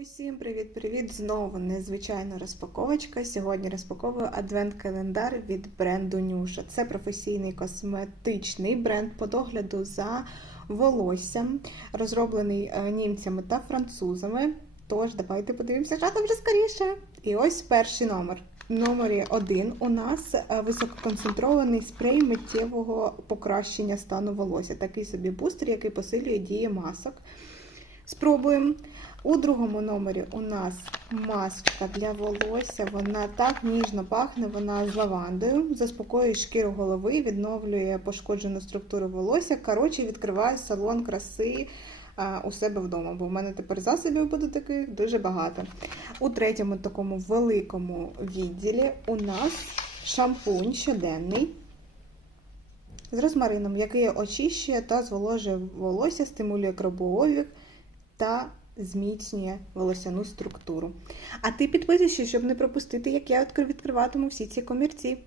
Усім привіт-привіт! Знову незвичайна розпаковочка. Сьогодні розпаковую адвент-календар від бренду Нюша. Це професійний косметичний бренд по догляду за волоссям, розроблений е, німцями та французами. Тож, давайте подивимося, що там вже скоріше. І ось перший номер. В номері 1 у нас е, висококонцентрований спрей миттєвого покращення стану волосся. Такий собі бустер, який посилює дії масок. Спробуємо. У другому номері у нас масочка для волосся. Вона так ніжно пахне, вона з лавандою, заспокоює шкіру голови, відновлює пошкоджену структуру волосся. Коротше, відкриває салон краси у себе вдома, бо в мене тепер засобів буде таких дуже багато. У третьому такому великому відділі у нас шампунь щоденний. З розмарином, який очищує та зволожує волосся, стимулює кровообіг та зміцнює волосяну структуру. А ти підписуйся, щоб не пропустити, як я відкриватиму всі ці комірці.